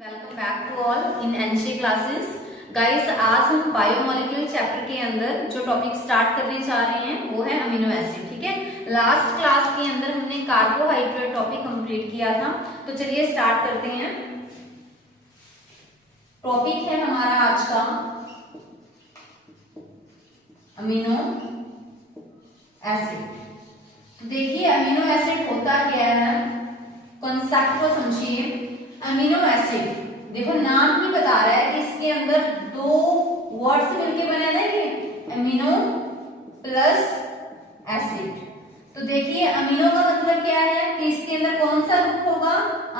Welcome back to all in NC classes. Guys, आज हम biomolecule chapter के अंदर जो टॉपिक स्टार्ट करने जा रहे हैं वो है अमीनो एसिड। ठीक है, लास्ट क्लास के अंदर हमने कार्बोहाइड्रेट टॉपिक कंप्लीट किया था, तो चलिए स्टार्ट करते हैं। टॉपिक है हमारा आज का अमीनो एसिड। तो देखिए अमीनो एसिड होता क्या है, कॉन्सेप्ट को समझिए। अमीनो एसिड देखो नाम ही बता रहा है कि इसके अंदर दो वर्ड्स मिलके बने हैं, अमीनो प्लस एसिड। तो देखिए अमीनो का मतलब क्या है कि इसके अंदर कौन सा ग्रुप होगा,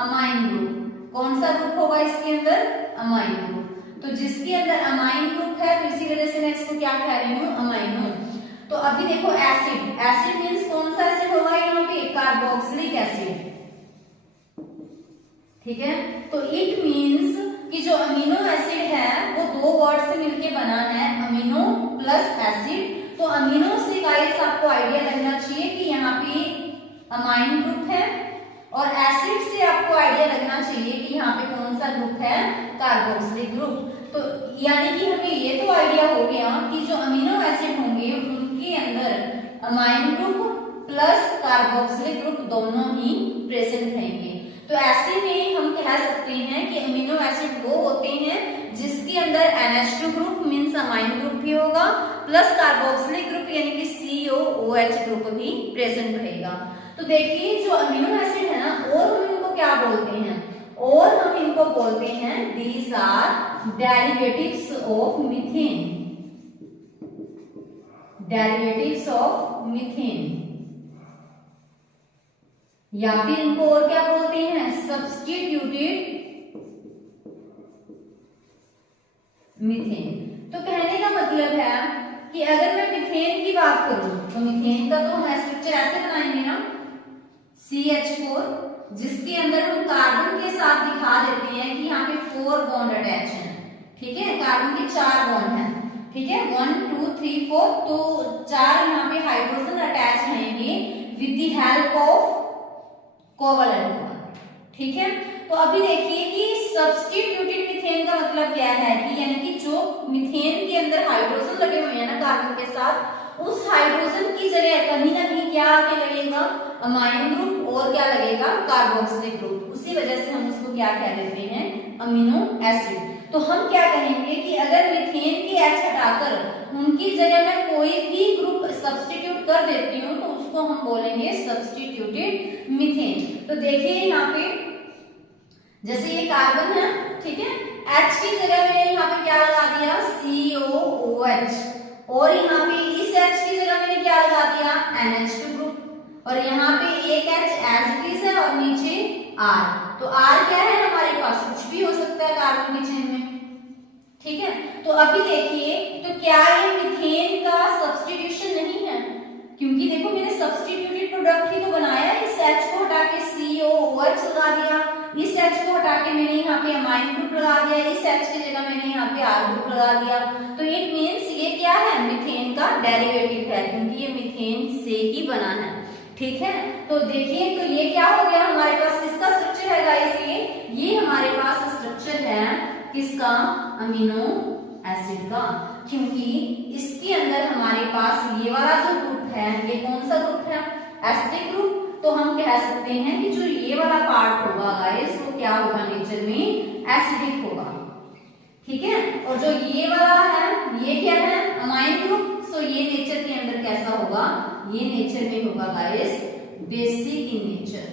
अमाइन ग्रुप। कौन सा ग्रुप होगा इसके अंदर, अमाइन ग्रुप। तो जिसके अंदर अमाइन ग्रुप है तो इसी वजह से मैं इसको क्या कह रही हूँ, अमाइनो। तो अभी देखो एसिड, एसिड मीन्स कौन सा एसिड होगा यहाँ पे, कार्बोक्सिलिक एसिड। ठीक है, तो इट मीन्स कि जो अमीनो एसिड है वो दो वर्ड से मिलके बना है, अमीनो प्लस एसिड। तो अमीनो से गाइस आपको आइडिया लगना चाहिए कि यहाँ पे अमाइन ग्रुप है, और एसिड से आपको आइडिया लगना चाहिए कि यहाँ पे कौन सा ग्रुप है, कार्बोक्सिलिक ग्रुप। तो यानी कि हमें ये तो आइडिया हो गया कि जो अमीनो एसिड होंगे उनके अंदर amine group plus carboxylic group दोनों ही प्रेजेंट रहेंगे। तो ऐसे में हम कह सकते हैं कि अमीनो एसिड वो होते हैं जिसके अंदर NH2 group means amine group भी होगा, प्लस कार्बोक्सिलिक ग्रुप यानी कि COOH ग्रुप भी प्रेजेंट रहेगा। तो देखिए जो अमीनो एसिड है ना, और हम इनको क्या बोलते हैं, और हम इनको बोलते हैं these are derivatives of methane. Derivatives of methane, या फिर इनको और क्या बोलते हैं, सब्स्टिट्यूटेड मीथेन। तो कहने का मतलब है कि अगर मैं मीथेन की बात करूं तो मीथेन का तो हम स्ट्रक्चर ऐसे बनाएंगे ना, CH4, जिसके अंदर हम कार्बन के साथ दिखा देते हैं कि यहाँ पे 4 बॉन्ड अटैच हैं। ठीक है, कार्बन के 4 बॉन्ड हैं। ठीक है, 1 2 3 4, तो 4 यहाँ पे हाइड्रोजन अटैच रहेंगे with the help of covalent bond. ठीक है, तो अभी देखिए कि सब्स्टिट्यूटेड मीथेन का मतलब क्या है कि यानी कि जो मीथेन के अंदर हाइड्रोजन लगे हुए हैं ना कार्बन के साथ, उस हाइड्रोजन की जगह कहीं ना कहीं क्या आके लगेगा, अमाइन ग्रुप, और क्या लगेगा, कार्बोक्सिलिक ग्रुप। उसी वजह से हम इसको क्या कह देते हैं, अमीनो एसिड। तो हम क्या कहेंगे कि अगर मीथेन की H हटाकर उनकी जगह में कोई भी ग्रुप सब्स्टिट्यूट कर देती हूँ तो उसको हम बोलेंगे सब्स्टिट्यूटेड मीथेन। तो देखिए यहाँ पे जैसे ये कार्बन है, ठीक है, H की जगह में यहाँ पे क्या लगा दिया, COOH, और यहाँ पे इस H की जगह मैंने क्या लगा दिया, NH2 ग्रुप, और यहाँ पे एक H एज इट इज है और नीचे R। तो R क्या है हमारे पास, कुछ भी हो सकता है कार्बन की चेन में। ठीक है, तो अभी देखिए तो क्या ये मीथेन का सब्स्टिट्यूशन नहीं है, क्योंकि देखो मैंने सब्स्टिट्यूटेड प्रोडक्ट ही तो बनाया। इस H को हटा के COOH लगा दिया, इस H को हटा के मैंने यहाँ पे अमाइन ग्रुप लगा दिया, इस H की जगह मैंने यहाँ पे R ग्रुप लगा दिया। तो इट मीन्स ये क्या है, मीथेन का डेरिवेटिव है, क्योंकि ये मीथेन से ही बना है। ठीक है, तो देखिए तो ये क्या हो गया हमारे पास, किसका स्ट्रक्चर है गाइस, ये हमारे पास स्ट्रक्चर है किसका, अमीनो एसिड का, क्योंकि इसके अंदर हमारे पास ये वाला जो ग्रुप है, ये कौन सा ग्रुप है, एसिडिक ग्रुप। तो हम कह सकते हैं कि जो ये वाला पार्ट होगा गाइस वो क्या होगा, नेचर में एसिडिक होगा। ठीक है, और जो ये वाला है ये क्या है, अमाइन ग्रुप। सो ये नेचर के अंदर कैसा होगा, ये नेचर में होगा गाइस बेसिक इन नेचर।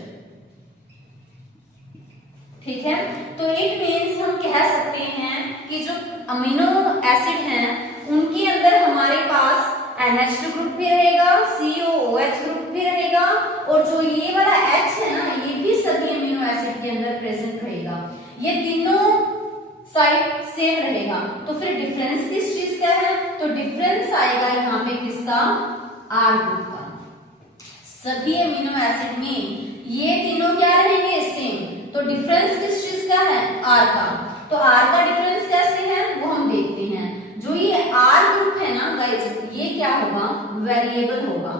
ठीक है, तो इट मीन्स हम कह सकते हैं कि जो अमीनो एसिड हैं उनके अंदर हमारे पास NH2 ग्रुप भी रहेगा, COOH ग्रुप भी रहेगा, और जो ये वाला H है ना, ये भी सभी अमीनो एसिड के अंदर प्रेजेंट रहेगा। ये तीनों साइड सेम रहेगा। तो फिर डिफरेंस किस चीज का है, तो डिफरेंस आएगा यहाँ पे किसका, R ग्रुप का। सभी अमीनो एसिड में ये तीनों क्या रहेंगे, सेम। तो डिफरेंस किस चीज का है, R का। तो R का डिफरेंस कैसे है वो हम देखते हैं। जो ये R ग्रुप है ना गाइस, ये क्या होगा, वेरिएबल होगा।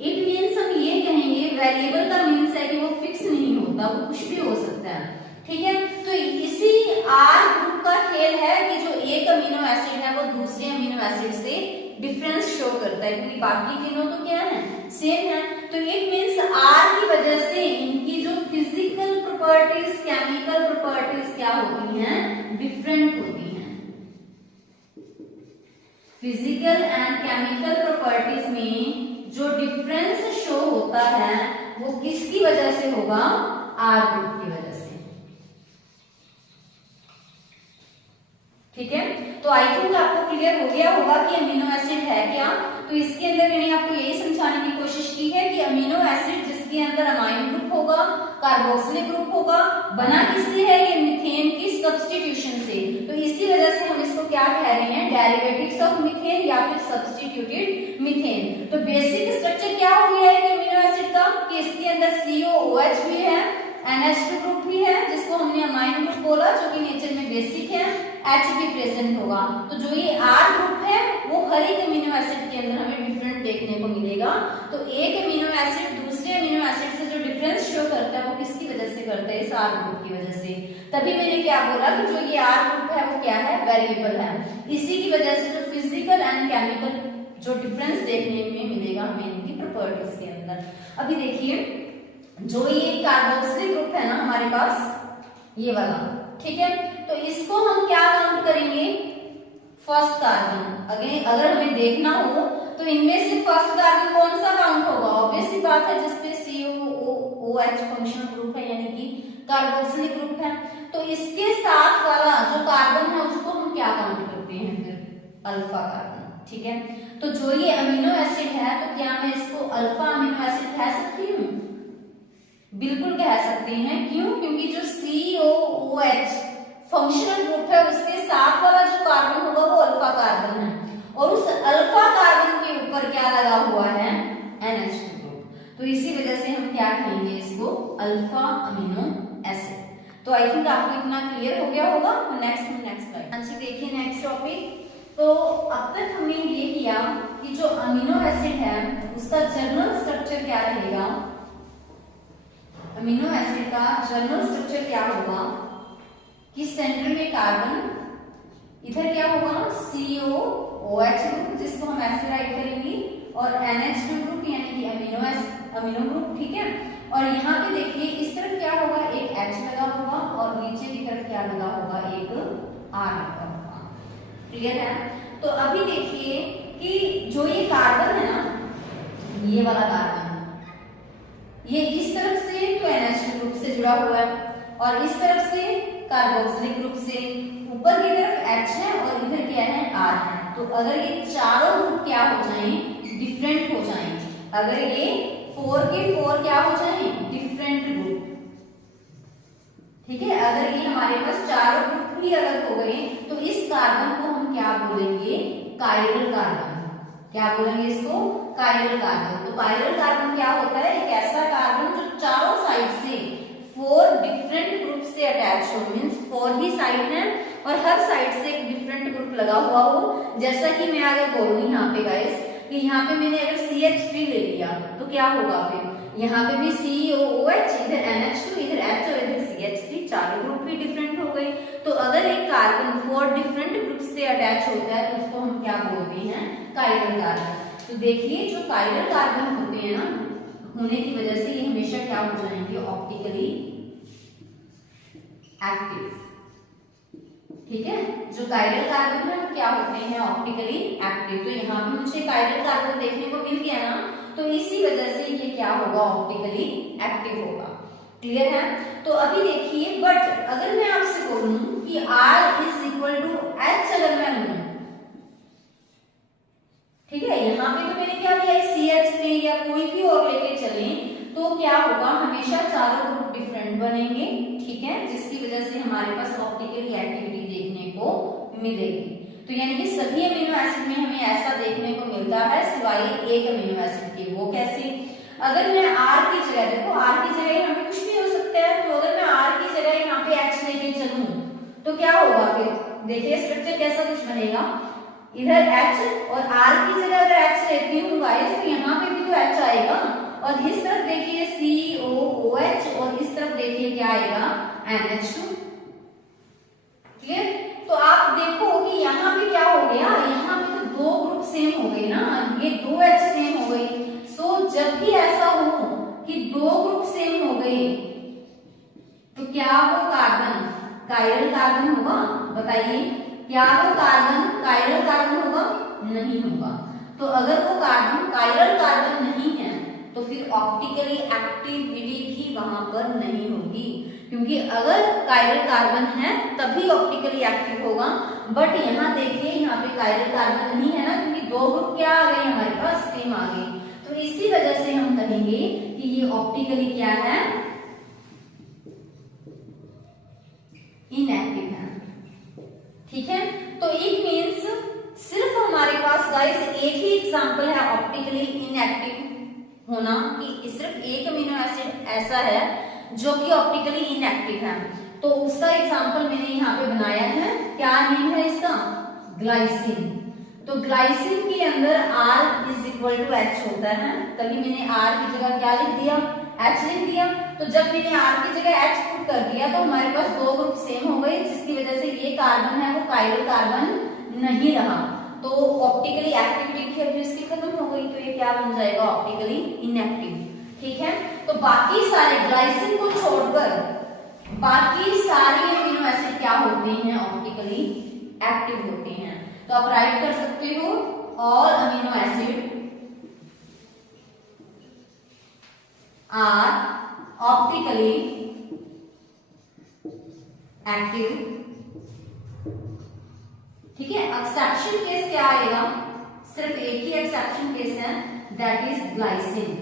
इट मीन्स हम ये कहेंगे, वेरिएबल का मीन्स है कि वो फिक्स नहीं होता, वो कुछ भी हो सकता है। ठीक है, तो इसी R ग्रुप का खेल है कि जो एक अमीनो एसिड है वो दूसरे अमीनो एसिड से डिफरेंस शो करता है, क्योंकि बाकी तीनों तो क्या है, सेम है। तो इट मींस R की वजह से इनकी जो फिजिकल प्रॉपर्टीज, केमिकल प्रॉपर्टीज क्या होती हैं, डिफरेंट होती हैं। फिजिकल एंड केमिकल प्रॉपर्टीज में जो डिफरेंस शो होता है वो किसकी वजह से होगा, R ग्रुप की वजह से। ठीक है, तो आई थिंक आपको क्लियर हो गया होगा कि अमीनो एसिड है क्या। तो इसके अंदर मैंने आपको यही समझाने की कोशिश की है कि अमीनो एसिड जिसके अंदर अमाइन ग्रुप होगा, कार्बोक्सिलिक ग्रुप होगा, बना किससे है, ये मीथेन की सब्स्टिट्यूशन से। तो इसी वजह से हम इसको क्या कह रहे हैं, डेरिवेटिव्स ऑफ मीथेन या फिर सब्स्टिट्यूटेड मीथेन। तो बेसिक स्ट्रक्चर क्या हो गया है कि अमीनो एसिड का, कि इसके अंदर COOH भी है, NH2 ग्रुप भी है जिसको हमने अमाइन ग्रुप बोला, जो कि नेचर में बेसिक है, H भी प्रेजेंट होगा। तो जो ये R ग्रुप है वो हर एक अमीनो एसिड के अंदर हमें डिफरेंट देखने को मिलेगा। तो एक अमीनो एसिड दूसरे अमीनो एसिड से जो डिफरेंस शो करता है वो किसकी वजह से करता है, इस R ग्रुप की वजह से। तभी मैंने क्या बोला कि जो ये R ग्रुप है वो क्या है, वेरिएबल है। इसी की वजह से जो फिजिकल एंड केमिकल जो डिफरेंस देखने में मिलेगा हमें इनकी प्रॉपर्टीज के अंदर। अभी देखिए, जो ये कार्बोक्सिलिक ग्रुप है ना हमारे पास, ये वाला, ठीक है, तो इसको हम क्या काउंट करेंगे, फर्स्ट कार्बन। अगर हमें देखना हो तो इनमें से फर्स्ट कार्बन कौन सा काउंट होगा, ऑब्वियस सी बात है जिसपे COOH फंक्शनल ग्रुप है यानी कि कार्बोक्सिलिक ग्रुप है। तो इसके साथ वाला जो कार्बन है उसको हम क्या काउंट करते हैं, फिर अल्फा कार्बन। ठीक है, तो जो ये अमीनो एसिड है तो क्या मैं इसको अल्फा अमीनो एसिड कह सकती हूँ, बिल्कुल कह सकते हैं। क्यों, क्योंकि जो COOH फंक्शनल ग्रुप है उसके साथ वाला जो कार्बन होगा वो अल्फा कार्बन है, और उस अल्फा कार्बन के ऊपर क्या लगा हुआ है, NH2 ग्रुप। तो इसी वजह से हम क्या कहेंगे इसको, अल्फा अमीनो एसिड। तो आई थिंक आपको इतना क्लियर हो गया होगा। तो नेक्स्ट स्लाइड। अच्छा देखिए नेक्स्ट टॉपिक। तो अब तक हमने ये किया कि जो अमीनो एसिड है उसका जनरल स्ट्रक्चर क्या रहेगा, अमीनो एसिड का जनरल स्ट्रक्चर क्या होगा कि सेंटर में कार्बन, इधर क्या होगा, COOH ग्रुप जिसको हम ऐसे राइट करेंगे, और NH2 ग्रुप यानी कि अमीनो ग्रुप। ठीक है, और यहाँ पे देखिए इस तरफ क्या होगा, एक H लगा होगा, और नीचे की तरफ क्या लगा होगा, एक R लगा होगा। क्लियर है। तो अभी देखिए कि जो ये कार्बन है ना, ये वाला कार्बन, ये इस तरफ से तो NH2 ग्रुप से जुड़ा हुआ है, और इस तरफ से कार्बोक्सिलिक ग्रुप से, ऊपर की तरफ H है और इधर क्या है, R है। तो अगर ये चारों ग्रुप क्या हो जाएं, डिफरेंट हो जाएं, अगर ये 4 के 4 क्या हो जाएं, डिफरेंट ग्रुप। ठीक है, अगर ये हमारे पास चारों ग्रुप ही अलग हो गए तो इस कार्बन को हम क्या बोलेंगे, कायरल कार्बन। क्या बोलेंगे इसको, कायरल कार्बन। तो कायरल कार्बन क्या होता है, एक ऐसा कार्बन जो चारों साइड से 4 डिफरेंट ग्रुप से अटैच हो, मींस 4 ही साइड है और हर साइड से एक डिफरेंट ग्रुप लगा हुआ हो। जैसा कि मैं अगर बोलूं यहाँ पे गाइस कि यहाँ पे मैंने अगर CH3 ले लिया तो क्या होगा, फिर यहाँ पे भी COOH, इधर NH2, इधर H और इधर CH3, चारों ग्रुप भी डिफरेंट हो गए। तो अगर एक कार्बन 4 डिफरेंट ग्रुप से अटैच होता है तो उसको हम क्या बोलते हैं, कायरल कार्बन। तो देखिए जो कायरल कार्बन होते हैं ना, होने की वजह से ये हमेशा क्या हो जाएंगे, ऑप्टिकली एक्टिव। ठीक है, जो कायरल कार्बन है क्या होते हैं, ऑप्टिकली एक्टिव। तो यहाँ पे मुझे कायरल कार्बन देखने को मिल गया ना, तो इसी वजह से ये क्या होगा, ऑप्टिकली एक्टिव होगा। क्लियर है। तो अभी देखिए, बट अगर मैं आपसे बोलूं कि R is equal to H अगर मैं लूं, ठीक है, यहाँ पे तो मैंने क्या लिया, CH3 या कोई भी और लेके चले तो क्या होगा, हमेशा चारों ग्रुप डिफरेंट बनेंगे। ठीक है, जिसकी वजह से हमारे पास ऑप्टिकली एक्टिविटी देखने को मिलेगी। तो यानी कि सभी अमीनो एसिड में हमें ऐसा देखने को मिलता है सिवाय एक अमीनो एसिड के। वो कैसे, अगर मैं R की जगह, देखो R की जगह यहाँ पे कुछ भी हो सकता है, तो अगर मैं R की जगह यहाँ पे H लेके चलूं तो क्या होगा, फिर देखिए स्ट्रक्चर कैसा कुछ बनेगा, इधर H और R की जगह अगर H लेती हूँ गाइस तो यहाँ पे भी तो H आएगा, और इस तरफ देखिए COOH और इस तरफ देखिए क्या आएगा, NH2। क्लियर? तो आप देखो कि यहाँ पे क्या हो गया, यहाँ पे तो दो ग्रुप सेम हो गए ना, ये 2H सेम हो गई। सो जब भी ऐसा हो कि दो ग्रुप सेम हो गए तो क्या वो कार्बन कायरल कार्बन होगा? बताइए, क्या वो कार्बन कायरल कार्बन होगा? नहीं होगा। तो अगर वो कार्बन कायरल कार्बन नहीं है तो फिर ऑप्टिकली एक्टिविटी भी वहां पर नहीं होगी, क्योंकि अगर कायरल कार्बन है तभी ऑप्टिकली एक्टिव होगा। बट यहाँ देखिए, यहाँ पे कायरल कार्बन नहीं है ना, क्योंकि दो ग्रुप क्या आ गए हमारे पास, सेम आ गए। तो इसी वजह से हम कहेंगे कि ये ऑप्टिकली क्या है, इनएक्टिव है। ठीक है, तो इट मीन्स सिर्फ हमारे पास गाइस एक ही एग्जांपल है ऑप्टिकली इनएक्टिव होना, कि सिर्फ एक अमीनो एसिड ऐसा है जो कि ऑप्टिकली इनएक्टिव है। तो उसका एग्जांपल मैंने यहाँ पे बनाया है। क्या नेम है इसका? ग्लाइसिन। तो ग्लाइसिन के अंदर R = H होता है, तभी मैंने R की जगह क्या लिख दिया, H लिख दिया। तो जब मैंने R की जगह H पुट कर दिया तो हमारे पास दो ग्रुप सेम हो गए, जिसकी वजह से ये कार्बन है वो कायरल कार्बन नहीं रहा, तो ऑप्टिकली एक्टिविटी इसकी खत्म हो गई। तो ये क्या बन जाएगा? Optically inactive. ठीक है, तो बाकी सारे ग्लाइसिन को छोड़कर बाकी सारे अमीनो एसिड क्या होते हैं? ऑप्टिकली एक्टिव होते हैं। तो आप राइट कर सकते हो, all amino acid are optically active. ठीक है, एक्सेप्शन केस क्या आएगा? सिर्फ एक ही एक्सेप्शन केस है, दैट इज ग्लाइसिन।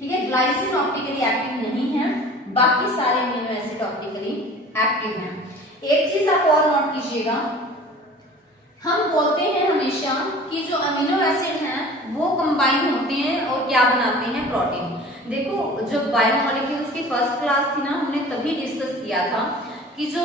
ठीक है, ग्लाइसिन ऑप्टिकली एक्टिव नहीं है, बाकी सारे अमीनो एसिड ऑप्टिकली एक्टिव हैं। एक चीज आप और नोट कीजिएगा, हम बोलते हैं हमेशा कि जो अमीनो एसिड हैं वो कंबाइन होते हैं और क्या बनाते हैं? प्रोटीन। देखो, जो बायोमोलिक्यूल्स की फर्स्ट क्लास थी ना, हमने तभी डिस्कस किया था कि जो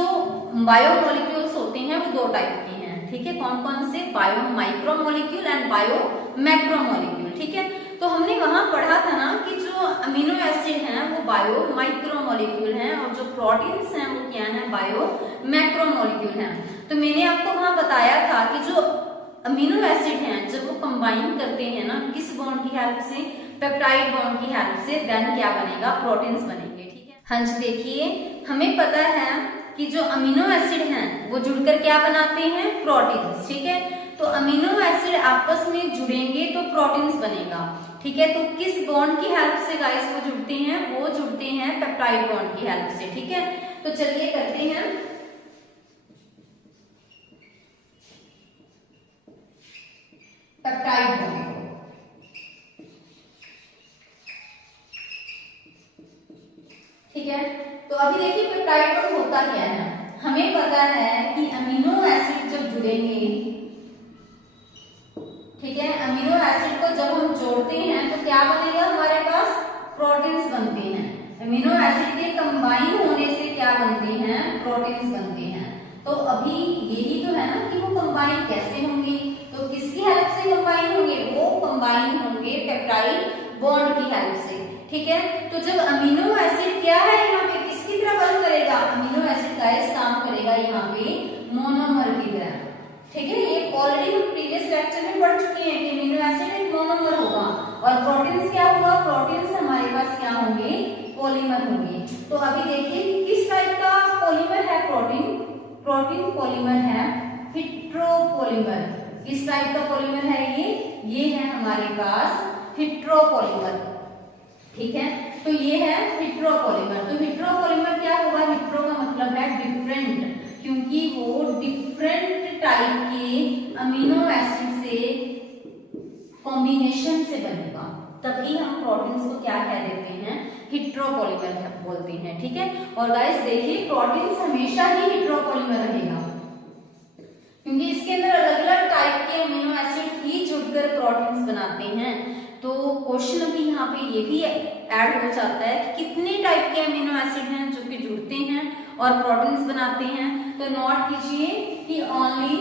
बायोमोलिक्यूल्स होते हैं वो दो टाइप के हैं। ठीक है, कौन कौन से? Bio micromolecule and bio macromolecule. ठीक है, तो हमने वहां पढ़ा था ना कि जो अमीनो एसिड हैं वो बायो माइक्रोमोलिक्यूल हैं और जो प्रोटीन्स हैं वो क्या हैं? बायो मैक्रोमोलिक्यूल हैं। तो मैंने आपको वहां बताया था कि जो अमीनो एसिड हैं जब वो कंबाइन करते हैं ना, किस बॉन्ड की हेल्प से? पेप्टाइड बॉन्ड की हेल्प से, देन क्या बनेगा? प्रोटीन्स बनेंगे। ठीक है, हाँ जी, देखिए हमें पता है कि जो अमीनो एसिड हैं वो जुड़कर क्या बनाते हैं? प्रोटीन्स। ठीक है, तो अमीनो एसिड आपस में जुड़ेंगे तो प्रोटीन्स बनेगा। ठीक है, तो किस बॉन्ड की हेल्प से गाइस वो जुड़ते हैं? वो जुड़ते हैं पेप्टाइड बॉन्ड की हेल्प से। ठीक है, तो चलिए करते हैं। पेप्टाइड बॉन्ड, ठीक है, तो अभी देखिए पेप्टाइड बॉन्ड होता क्या है। हमें पता है कि अमीनो एसिड जब जुड़ेंगे, ठीक है, अमीनो एसिड को जब हम जोड़ते हैं तो क्या बनेगा? हमारे पास प्रोटीन्स बनते हैं। अमीनो एसिड के कंबाइन होने से क्या बनते हैं? प्रोटीन्स बनते हैं। तो अभी यही तो है ना कि वो कंबाइन कैसे होंगे? तो किसकी हेल्प से कंबाइन होंगे? वो कंबाइन होंगे पेप्टाइड बॉन्ड की हेल्प से। ठीक है, तो जब अमीनो एसिड क्या है यहाँ पे किसकी तरह वर्क करेगा? अमीनो एसिड गाइस काम करेगा यहाँ पे मोनोमर की तरह। ठीक है, ये ऑलरेडी हम प्रीवियस लेक्चर में पढ़ चुके हैं कि अमीनो एसिड एक मोनोमर होगा और प्रोटीन्स क्या होगा? प्रोटीन्स हमारे पास क्या होंगे? पॉलीमर होंगे। तो अभी देखिए किस टाइप का पॉलीमर है प्रोटीन? प्रोटीन पॉलीमर है हेट्रोपॉलीमर। किस टाइप का पॉलीमर है ये है हमारे पास हेट्रोपॉलीमर। ठीक है, तो ये है हेट्रोपॉलीमर। तो हेट्रोपॉलीमर क्या होगा? हेट्रो का मतलब है डिफरेंट, क्योंकि वो डिफरेंट टाइप के अमीनो एसिड से कॉम्बिनेशन से बनेगा, तभी हम प्रोटीन्स को क्या कह देते हैं? हेट्रोपॉलीमर बोलते हैं। ठीक है, और गाइस देखिए प्रोटीन्स हमेशा ही हेट्रोपॉलीमर रहेगा, क्योंकि इसके अंदर अलग अलग टाइप के अमीनो एसिड ही जुड़कर प्रोटीन्स बनाते हैं। तो क्वेश्चन अभी यहाँ पे ये भी ऐड हो जाता है कि कितने टाइप के अमीनो एसिड हैं जो कि जुड़ते हैं और प्रोटीन्स बनाते हैं। तो नोट कीजिए कि ओनली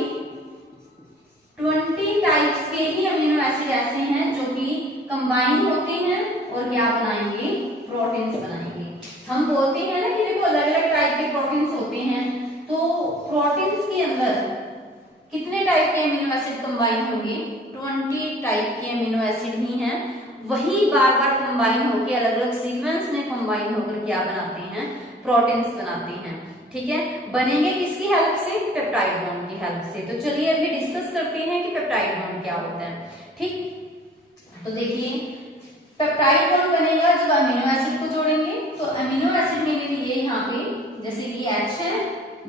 20 टाइप्स के ही अमीनो एसिड ऐसे हैं जो कि कंबाइन होते हैं और क्या बनाएंगे? प्रोटीन्स बनाएंगे। हम बोलते हैं ना कि देखो अलग अलग टाइप के प्रोटीन्स होते हैं, तो तो प्रोटीन्स के अंदर कितने टाइप के अमीनो एसिड कंबाइन होंगे? 20 टाइप के अमीनो एसिड ही हैं, वही बार बार कंबाइन होकर अलग अलग सीक्वेंस में कंबाइन होकर क्या बनाते हैं? प्रोटीन्स बनाते हैं। ठीक है, बनेंगे किसकी हेल्प से? पेप्टाइड बॉन्ड की हेल्प से। तो चलिए अभी डिस्कस करते हैं कि पेप्टाइड बॉन्ड क्या होता है। ठीक, तो देखिए पेप्टाइड बॉन्ड बनेगा जब अमीनो एसिड को जोड़ेंगे। तो अमीनो एसिड में भी ये यहाँ पे जैसे कि H है,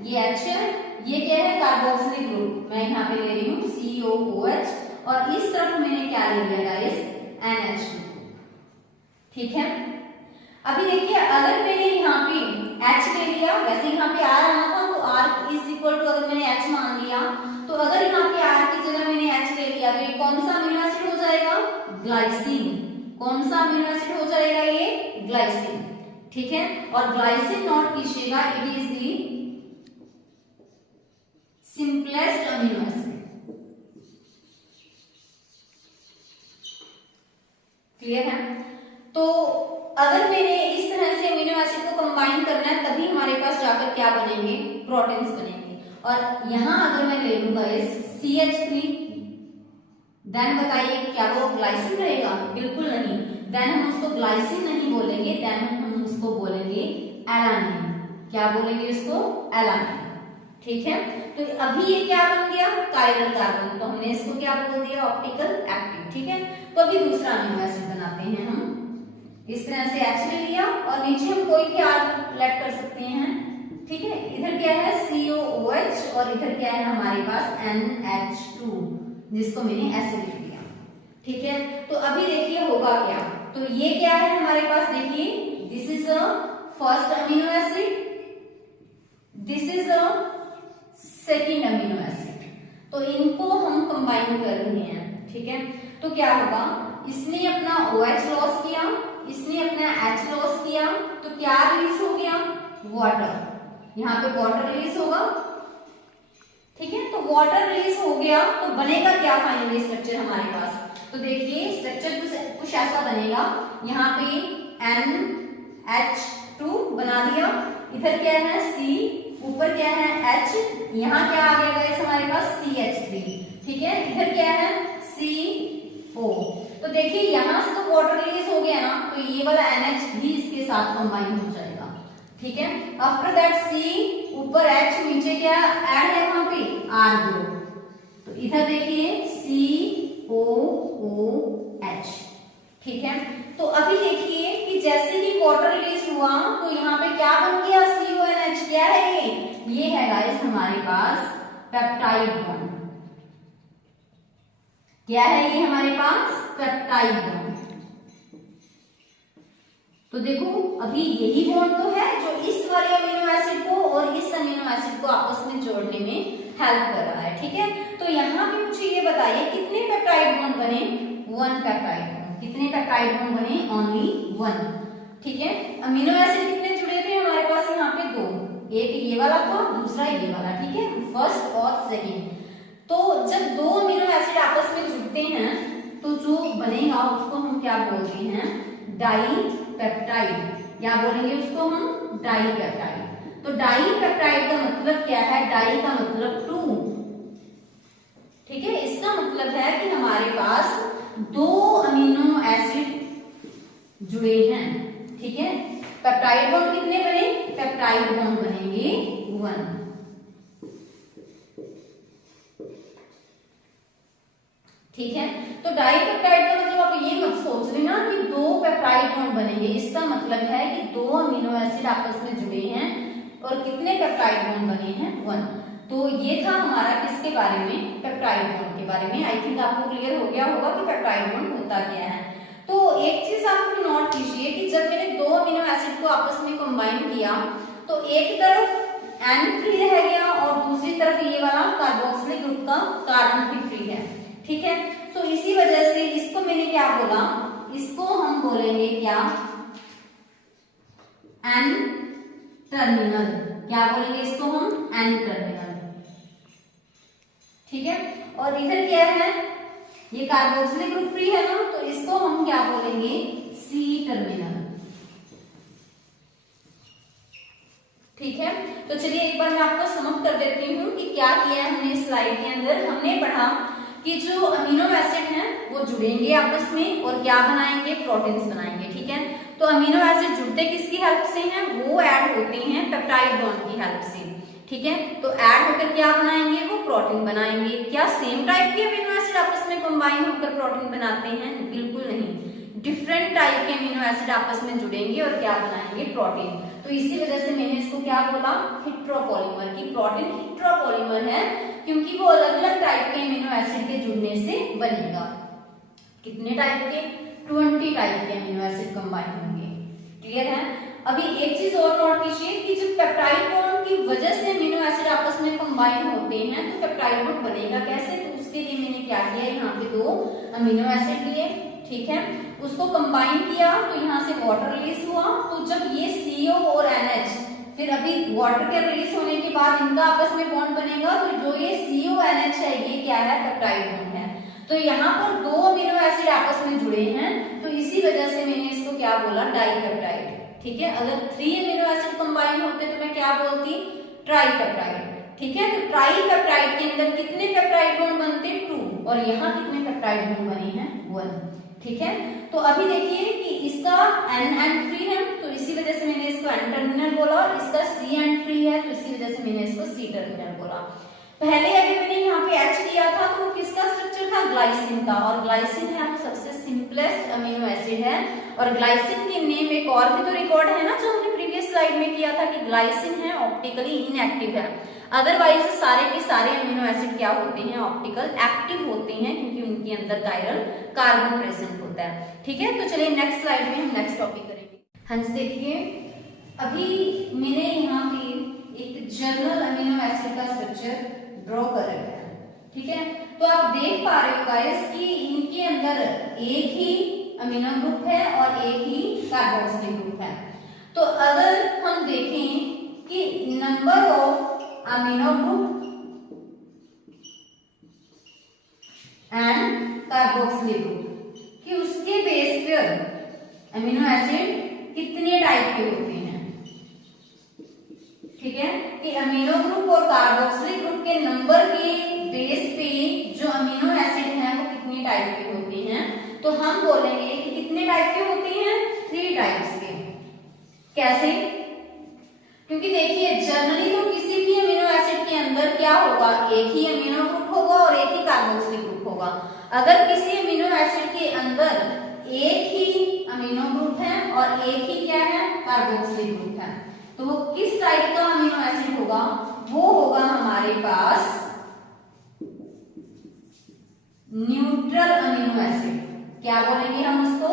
ये H है, ये क्या है? Carboxylic group. मैं यहाँ पे ले रही हूँ COOH और इस तरफ मैंने क्या ले लिया गाइस? NH2। ठीक है, अभी देखिए अगर मैंने यहाँ पे H ले लिया, वैसे यहाँ पे R आना था तो R इज इक्वल टू अगर मैंने H मान लिया, तो अगर यहाँ पे R की जगह मैंने H ले लिया तो ये कौन सा अमीनो एसिड हो जाएगा? ग्लाइसिन। कौन सा अमीनो एसिड हो जाएगा? ये ग्लाइसिन। ठीक है, और ग्लाइसिन नोट कीजिएगा, it is the simplest amino acid. Clear है? तो अगर मैंने इस तरह से अमीनो एसिड को कंबाइन करना है तभी हमारे पास जाकर क्या बनेंगे? प्रोटीन्स बनेंगे। और यहां अगर मैं ले लूंगा इस CH3, देन बताइए क्या वो ग्लाइसिन रहेगा? बिल्कुल नहीं। देन हम उसको ग्लाइसिन नहीं बोलेंगे, देन हम उसको बोलेंगे एलानिन। क्या बोलेंगे इसको? एलानिन। ठीक है, तो अभी ये क्या बन गया? Chiral carbon. तो हमने इसको क्या बोल दिया? Optical active. ठीक है, तो अभी दूसरा अमीनो एसिड बनाते हैं हम। इस तरह से H ले लिया और नीचे हम कोई भी R लेट कर सकते हैं। ठीक है, इधर क्या है? COOH और इधर क्या है हमारे पास? NH2, जिसको मैंने ऐसे लिख दिया। ठीक है, तो अभी देखिए होगा क्या? तो ये क्या है हमारे पास? देखिए this is a first amino acid, this is a second amino acid. तो इनको हम कंबाइन कर रहे हैं। ठीक है, तो क्या होगा? इसने अपना OH लॉस किया, इसने अपना H लॉस किया, तो क्या रिलीज हो गया? वाटर। यहाँ पे वाटर रिलीज होगा। ठीक है, तो वाटर रिलीज हो गया तो बनेगा क्या फाइनली स्ट्रक्चर हमारे पास? तो देखिए स्ट्रक्चर कुछ ऐसा बनेगा। यहाँ पे NH2 बना दिया, इधर क्या है? C, ऊपर क्या है? H, यहाँ क्या आ गया गाइस हमारे पास? CH3। ठीक है, इधर क्या है? CO। तो देखिए यहां से तो वाटर रिलीज हो गया ना, तो ये वाला NH भी इसके साथ कंबाइन हो जाएगा। ठीक है, आफ्टर दैट C, ऊपर H, नीचे क्या ऐड है वहां पे? R group. तो इधर देखिए COOH। ठीक है, तो अभी देखिए कि जैसे ही वाटर रिलीज हुआ तो यहाँ पे क्या बन गया? CONH। क्या है ये है गाइस हमारे पास पेप्टाइड बॉन्ड। क्या है ये हमारे पास? Peptide bond. तो देखो अभी यही बॉन्ड तो है जो इस वाले अमीनो एसिड को और इस अमीनो एसिड को आपस में जोड़ने में हेल्प कर रहा है। ठीक है, तो यहाँ पे मुझे ये बताइए कितने पेप्टाइड बॉन्ड बने? 1 पेप्टाइड बॉन्ड। कितने पेप्टाइड बॉन्ड बने? ओनली 1। ठीक है, अमीनो एसिड कितने जुड़े थे हमारे पास? यहाँ पे 2, एक ये वाला था, दूसरा ये वाला। ठीक है, फर्स्ट और सेकेंड। तो जब 2 अमीनो एसिड आपस में जुड़ते हैं तो जो बनेगा उसको हम क्या बोलते हैं? डाईपेप्टाइड। क्या बोलेंगे उसको हम? डाईपेप्टाइड। तो डाईपेप्टाइड का मतलब क्या है? डाई का मतलब 2। ठीक है, इसका मतलब है कि हमारे पास 2 अमीनो एसिड जुड़े हैं। ठीक है, पेप्टाइड बॉन्ड कितने बने? पेप्टाइड बॉन्ड बनेंगे 1। ठीक है, तो डाईपेप्टाइड का मतलब आप ये मत सोच लेना कि 2 पेप्टाइड बॉन्ड बनेंगे। इसका मतलब है कि 2 अमीनो एसिड आपस में जुड़े हैं और कितने पेप्टाइड बॉन्ड बने हैं? 1। तो ये था हमारा किसके बारे में? पेप्टाइड बॉन्ड के बारे में। आई थिंक आपको क्लियर हो गया होगा कि पेप्टाइड बॉन्ड होता क्या है। तो एक चीज आप नोट कीजिए कि जब मैंने 2 अमीनो एसिड को आपस में कंबाइन किया तो एक तरफ N फ्री रह गया और दूसरी तरफ ये वाला कार्बोक्सिलिक ग्रुप का कार्बन भी फ्री है। ठीक है, तो इसी वजह से इसको मैंने क्या बोला? इसको हम बोलेंगे क्या? N terminal. क्या बोलेंगे इसको हम? N terminal. ठीक है, और इधर क्या है? ये कार्बोक्सिलिक ग्रुप फ्री है ना, तो इसको हम क्या बोलेंगे? C terminal. ठीक है, तो चलिए एक बार मैं आपको समझ कर देती हूँ कि क्या किया है हमने इस स्लाइड के अंदर। हमने पढ़ा कि जो अमीनो एसिड हैं वो जुड़ेंगे आपस में और क्या बनाएंगे, प्रोटीन्स बनाएंगे। ठीक है, तो अमीनो एसिड जुड़ते किसकी हेल्प से हैं, वो ऐड होते हैं पेप्टाइड बॉन्ड की हेल्प से। ठीक है, तो ऐड होकर क्या बनाएंगे, वो प्रोटीन बनाएंगे। क्या सेम टाइप के अमीनो एसिड आपस में कंबाइन होकर प्रोटीन बनाते हैं, बिल्कुल नहीं, डिफरेंट टाइप के अमीनो एसिड आपस में जुड़ेंगे और क्या बनाएंगे, प्रोटीन। तो इसी वजह से मैंने इसको क्या बोला, हेट्रोपॉलीमर, की प्रोटीन हेट्रोपॉलीमर है क्योंकि वो अलग अलग टाइप के अमीनो एसिड के जुड़ने से बनेगा। कितने टाइप के, 20 टाइप के अमीनो एसिड कंबाइन होंगे। क्लियर है। अभी एक चीज और नोट कीजिए कि जब पेप्टाइड बॉन्ड की वजह से अमीनो एसिड आपस में कंबाइन होते हैं तो पेप्टाइड बॉन्ड बनेगा कैसे, तो उसके लिए मैंने क्या किया, यहाँ पे 2 अमीनो एसिड लिए। ठीक है, उसको कंबाइन किया तो यहाँ से वाटर रिलीज हुआ। तो जब ये CO और NH, फिर अभी वाटर के रिलीज होने के बाद इनका आपस में बॉन्ड बनेगा, तो जो ये CO NH है ये क्या है, पेप्टाइड बॉन्ड है। तो यहाँ पर 2 अमीनो एसिड आपस में जुड़े हैं, तो इसी वजह से मैंने इसको क्या बोला, डाइपेप्टाइड। ठीक है, अगर 3 अमीनो एसिड कंबाइन होते तो मैं क्या बोलती, ट्राइपेप्टाइड। ठीक है, तो ट्राइपेप्टाइड के अंदर कितने पेप्टाइड बॉन्ड बनते, 2, और यहाँ कितने पेप्टाइड बॉन्ड बने हैं, 1। ठीक है, तो अभी देखिए कि इसका N एंड फ्री है, तो इसी वजह से मैंने इसको N टर्मिनल बोला, और इसका C एंड फ्री है, तो इसी वजह से मैंने इसको C टर्मिनल बोला। पहले अगर मैंने यहाँ पे H किया था तो वो किसका स्ट्रक्चर था, ग्लाइसिन का, और ग्लाइसिन है वो सबसे सिंपलेस्ट अमीनो एसिड है। और ग्लाइसिन के नेम एक और भी तो रिकॉर्ड है ना, जो हमने प्रीवियस स्लाइड में किया था कि ग्लाइसिन है ऑप्टिकली इनएक्टिव है। अदरवाइज सारे के सारे अमीनो एसिड क्या होते हैं, ऑप्टिकल एक्टिव होते हैं, क्योंकि उनके अंदर कायरल कार्बन प्रेजेंट होता है। ठीक है, तो चलिए नेक्स्ट स्लाइड में हम नेक्स्ट टॉपिक करेंगे। हाँ जी, देखिए अभी मैंने यहाँ पे एक जनरल अमीनो एसिड का स्ट्रक्चर ड्रॉ कर रखा है। ठीक है, तो आप देख पा रहे हो गाइस कि इनके अंदर एक ही अमीनो ग्रुप है और एक ही कार्बोक्सिलिक ग्रुप है। तो अगर हम देखें कि number of amino group and carboxylic group, कि उसके बेस पर अमीनो एसिड कितने टाइप के होते हैं। ठीक है, कि अमीनो ग्रुप और कार्बोक्सिलिक ग्रुप के नंबर के बेस पे जो अमीनो एसिड हैं वो कितने टाइप के होते हैं। तो हम बोलेंगे कि कितने टाइप के होते हैं, 3 टाइप्स के। कैसे, क्योंकि देखिए जनरली तो किसी भी अमीनो एसिड के अंदर क्या होगा, एक ही अमीनो ग्रुप होगा और एक ही कार्बोक्सिलिक ग्रुप होगा। अगर किसी अमीनो एसिड के अंदर एक ही अमीनो ग्रुप है और एक ही क्या है, कार्बोक्सिलिक ग्रुप है, तो वो किस टाइप का अमीनो एसिड होगा, वो होगा हमारे पास न्यूट्रल अमीनो एसिड। क्या बोलेंगे हम उसको,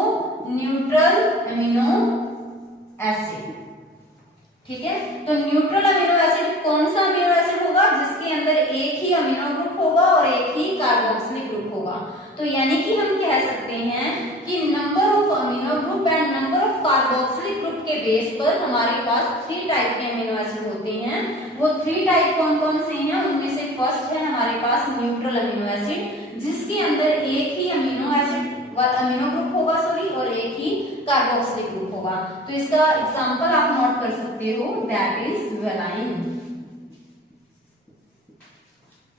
न्यूट्रल अमीनो एसिड। ठीक है, तो न्यूट्रल अमीनो एसिड कौन सा अमीनो एसिड होगा, जिसके अंदर एक ही अमीनो ग्रुप होगा और एक ही कार्बोक्सिलिक ग्रुप होगा। तो यानी कि हम कह सकते हैं कि number of amino group and number of carboxylic group के बेस पर हमारे पास 3 टाइप के अमीनो एसिड होते हैं। वो 3 टाइप कौन कौन से हैं, उनमें से फर्स्ट है हमारे पास न्यूट्रल अमीनो एसिड, जिसके अंदर एक ही अमीनो ग्रुप होगा और एक ही कार्बोक्सिलिक ग्रुप होगा। तो इसका एग्जांपल आप नोट कर सकते हो, दैट इज वेलाइन।